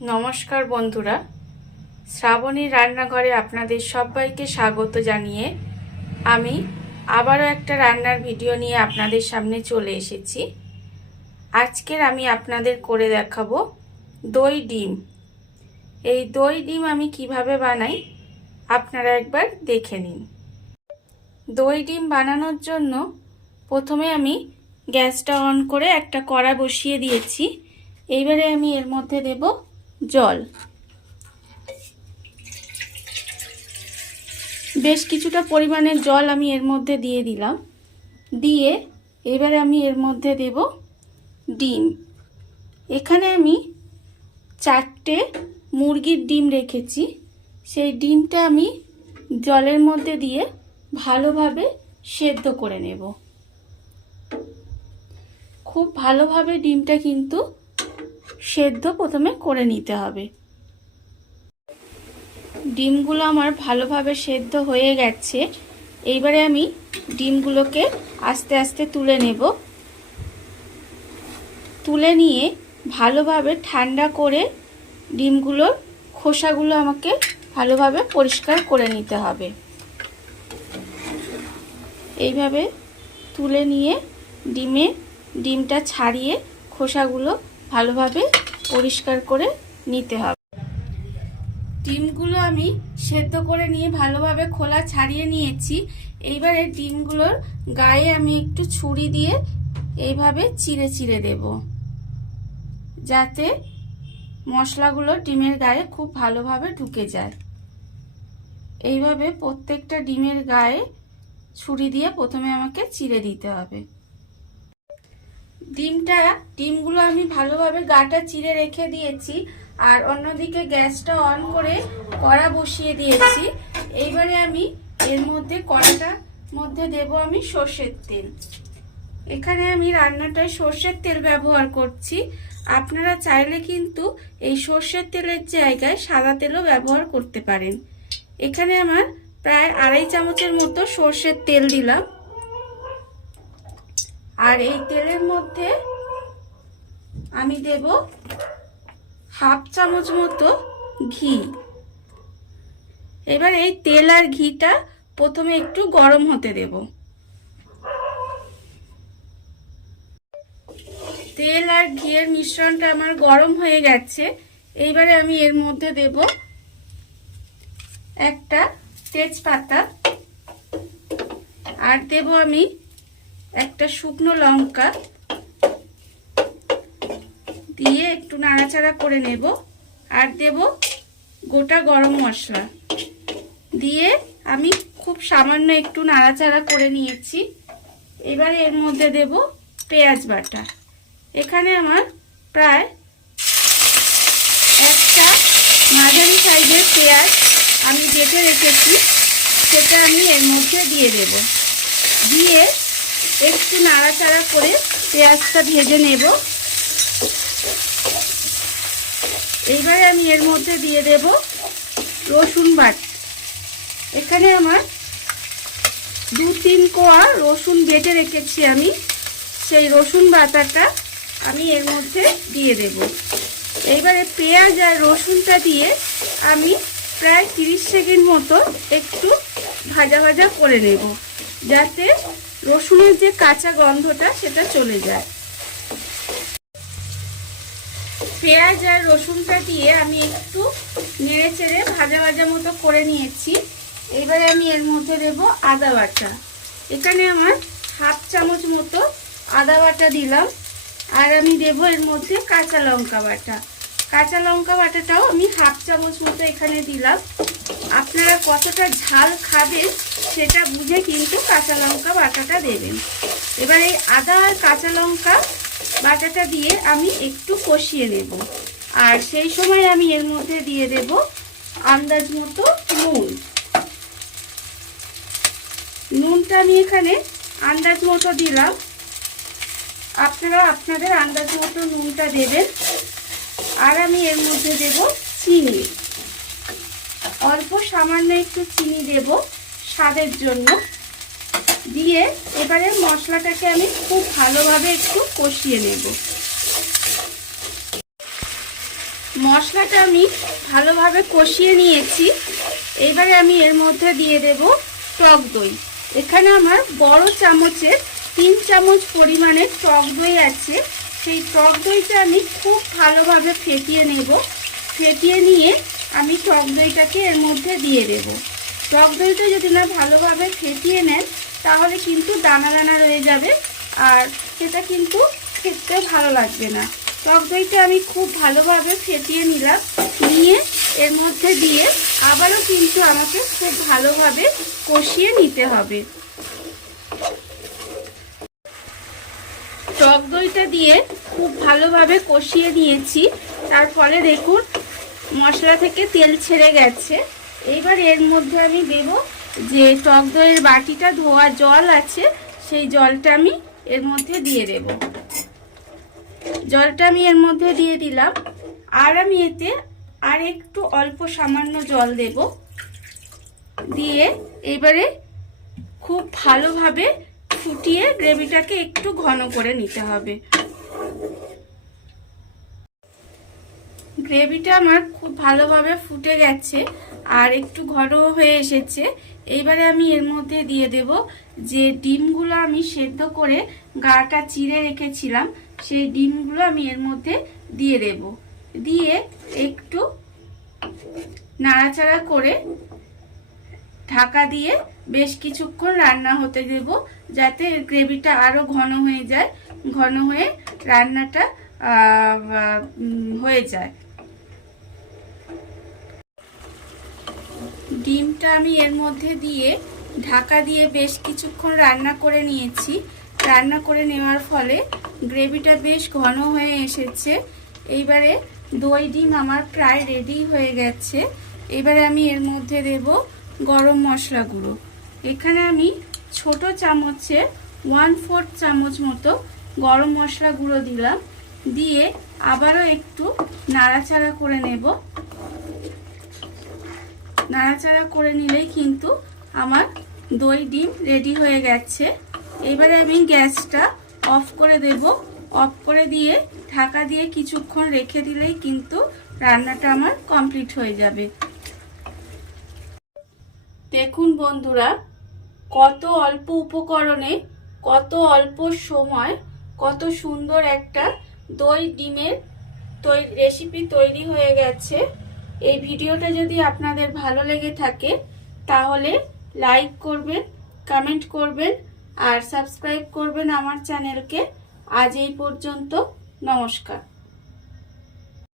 নমস্কার বন্ধুরা, শ্রাবণী রান্নাঘরে আপনাদের সবাইকে স্বাগত জানিয়ে আমি আবারও একটা রান্নার ভিডিও নিয়ে আপনাদের সামনে চলে এসেছি। আজকের আমি আপনাদের করে দেখাবো দই ডিম। এই দই ডিম আমি কিভাবে বানাই আপনারা একবার দেখে নিন। দই ডিম বানানোর জন্য প্রথমে আমি গ্যাসটা অন করে একটা কড়া বসিয়ে দিয়েছি। এইবারে আমি এর মধ্যে দেব জল। বেশ কিছুটা পরিমাণের জল আমি এর মধ্যে দিয়ে দিলাম। দিয়ে এবারে আমি এর মধ্যে দেব ডিম। এখানে আমি 4টে মুরগির ডিম রেখেছি। সেই ডিমটা আমি জলের মধ্যে দিয়ে ভালোভাবে সেদ্ধ করে নেব। খুব ভালোভাবে ডিমটা কিন্তু সেদ্ধ প্রথমে করে নিতে হবে। ডিমগুলো আমার ভালোভাবে সেদ্ধ হয়ে গেছে। এইবারে আমি ডিমগুলোকে আস্তে আস্তে তুলে নেব। তুলে নিয়ে ভালোভাবে ঠান্ডা করে ডিমগুলোর খোসাগুলো আমাকে ভালোভাবে পরিষ্কার করে নিতে হবে। এইভাবে তুলে নিয়ে ডিমটা ছাড়িয়ে খোসাগুলো ভালোভাবে পরিষ্কার করে নিতে হবে। ডিমগুলো আমি সেদ্ধ করে নিয়ে ভালোভাবে খোলা ছাড়িয়ে নিয়েছি। এইবারে ডিমগুলোর গায়ে আমি একটু ছুরি দিয়ে এইভাবে চিড়ে চিড়ে দেব, যাতে মশলাগুলো ডিমের গায়ে খুব ভালোভাবে ঢুকে যায়। এইভাবে প্রত্যেকটা ডিমের গায়ে ছুরি দিয়ে প্রথমে আমাকে চিড়ে দিতে হবে। ডিমগুলো আমি ভালোভাবে গাটা চিড়ে রেখে দিয়েছি। আর অন্যদিকে গ্যাসটা অন করে কড়া বসিয়ে দিয়েছি। এইবারে আমি এর মধ্যে কড়াটার মধ্যে দেব আমি সর্ষের তেল। এখানে আমি রান্নাটায় সর্ষের তেল ব্যবহার করছি। আপনারা চাইলে কিন্তু এই সর্ষের তেলের জায়গায় সাদা তেলও ব্যবহার করতে পারেন। এখানে আমার প্রায় 2.5 চামচের মতো সর্ষের তেল দিলাম। আর এই তেলের মধ্যে আমি দেব 1/2 চামচ মতো ঘি। এবার এই তেল আর ঘিটা প্রথমে একটু গরম হতে দেব। তেল আর ঘিয়ের মিশ্রণটা আমার গরম হয়ে গেছে। এইবারে আমি এর মধ্যে দেব একটা তেজপাতা, আর দেব আমি একটা শুকনো লঙ্কা, দিয়ে একটু নাড়াচাড়া করে নেব। আর দেব গোটা গরম মশলা, দিয়ে আমি খুব সামান্য একটু নাড়াচাড়া করে নিয়েছি। এবারে এর মধ্যে দেব পেঁয়াজ বাটা। এখানে আমার প্রায় একটা মাঝারি সাইজের পেঁয়াজ আমি বেটে রেখেছি, সেটা আমি এর মধ্যে দিয়ে দেব। দিয়ে একটু নাড়াচাড়া করে পেঁয়াজটা ভেজে নেব। এইবারে আমি এর মধ্যে দিয়ে দেব রসুন বাটা। এখানে আমার 2-3 কোয়া রসুন বেটে রেখেছি আমি, সেই রসুন বাটাটা আমি এর মধ্যে দিয়ে দেব। এইবারে পেঁয়াজ আর রসুনটা দিয়ে আমি প্রায় 30 সেকেন্ড মতো একটু ভাজা ভাজা করে নেব, যাতে রসুনের যে কাঁচা গন্ধটা সেটা চলে যায়। পেঁয়াজ আর রসুনটা দিয়ে আমি একটু নেড়ে চেড়ে ভাজা ভাজা মতো করে নিয়েছি। এবারে আমি এর মধ্যে দেব আদা বাটা। এখানে আমার 1/2 চামচ মতো আদা বাটা দিলাম। আর আমি দেব এর মধ্যে কাঁচা লঙ্কা বাটা। কাঁচা লঙ্কা বাটাটাও আমি 1/2 চামচ মতো এখানে দিলাম। আপনারা কতটা ঝাল খাবেন সেটা বুঝে কিন্তু কাঁচা লঙ্কা বাটাটা দেবেন। এবার এই আদা আর কাঁচা লঙ্কা বাটাটা দিয়ে আমি একটু কষিয়ে নেব। আর সেই সময় আমি এর মধ্যে দিয়ে দেব আন্দাজ মতো নুন। নুনটা আমি এখানে আন্দাজ মতো দিলাম। আপনারা আপনাদের আন্দাজ মতো নুনটা দেবেন। আর আমি এর মধ্যে দেব চিনি, অল্প সামান্য একটু চিনি দেব স্বাদের জন্য। দিয়ে এবারে মশলাটাকে আমি খুব ভালোভাবে একটু কষিয়ে নেব। মশলাটা আমি ভালোভাবে কষিয়ে নিয়েছি। এবারে আমি এর মধ্যে দিয়ে দেব টক দই। এখানে আমার বড় চামচের 3 চামচ পরিমাণে টক দই আছে। সেই টক দইটা আমি খুব ভালোভাবে ফেটিয়ে নেব। ফেটিয়ে নিয়ে আমি টক দইটাকে এর মধ্যে দিয়ে দেব। টক দইটা যদি না ভালোভাবে ফেটিয়ে নেন তাহলে কিন্তু দানা দানা রয়ে যাবে, আর সেটা কিন্তু খেতে ভালো লাগবে না। টক দইটা আমি খুব ভালোভাবে ফেটিয়ে নিলাম, নিয়ে এর মধ্যে দিয়ে আবারও কিন্তু আমাকে খুব ভালোভাবে কষিয়ে নিতে হবে। টক দইটা দিয়ে খুব ভালোভাবে কষিয়ে নিয়েছি, তার ফলে দেখুন মশলা থেকে তেল ছেড়ে গেছে। এইবার এর মধ্যে আমি দেব যে টক দইয়ের বাটিটা ধোয়া জল আছে, সেই জলটা আমি এর মধ্যে দিয়ে দেব। জলটা আমি এর মধ্যে দিয়ে দিলাম, আর আমি এতে আর একটু অল্প সামান্য জল দেব। দিয়ে এবারে খুব ভালোভাবে ফুটিয়ে গ্রেভিটাকে একটু ঘন করে নিতে হবে। গ্রেভিটা আমার খুব ভালোভাবে ফুটে গেছে আর একটু ঘন হয়ে এসেছে। এইবারে আমি এর মধ্যে দিয়ে দেব যে ডিমগুলো আমি সেদ্ধ করে গাটা চিড়ে রেখেছিলাম, সেই ডিমগুলো আমি এর মধ্যে দিয়ে দেব। দিয়ে একটু নাড়াচাড়া করে ঢাকা দিয়ে বেশ কিছুক্ষণ রান্না হতে দেব, যাতে গ্রেভিটা আরো ঘন হয়ে যায়, ঘন হয়ে রান্নাটা হয়ে যায়। ডিমটা আমি এর মধ্যে দিয়ে ঢাকা দিয়ে বেশ কিছুক্ষণ রান্না করে নিয়েছি। রান্না করে নেওয়ার ফলে গ্রেভিটা বেশ ঘন হয়ে এসেছে। এইবারে দই ডিম আমার প্রায় রেডি হয়ে গেছে। এবারে আমি এর মধ্যে দেব গরম মশলা গুঁড়ো। এখানে আমি ছোট চামচে 1/4 চামচ মতো গরম মশলা গুঁড়ো দিলাম। দিয়ে আবারও একটু নাড়াচাড়া করে নেব। নাড়াচাড়া করে নিলেই কিন্তু আমার দই ডিম রেডি হয়ে গেছে। এবারে আমি গ্যাসটা অফ করে দেব। অফ করে দিয়ে ঢাকা দিয়ে কিছুক্ষণ রেখে দিলেই কিন্তু রান্নাটা আমার কমপ্লিট হয়ে যাবে। দেখুন বন্ধুরা, কত অল্প উপকরণে কত অল্প সময় কত সুন্দর একটা দই ডিমের রেসিপি তৈরি হয়ে গেছে। এই ভিডিওটা যদি আপনাদের ভালো লেগে থাকে তাহলে লাইক করবেন, কমেন্ট করবেন আর সাবস্ক্রাইব করবেন আমার চ্যানেলকে। আজ এই পর্যন্ত, নমস্কার।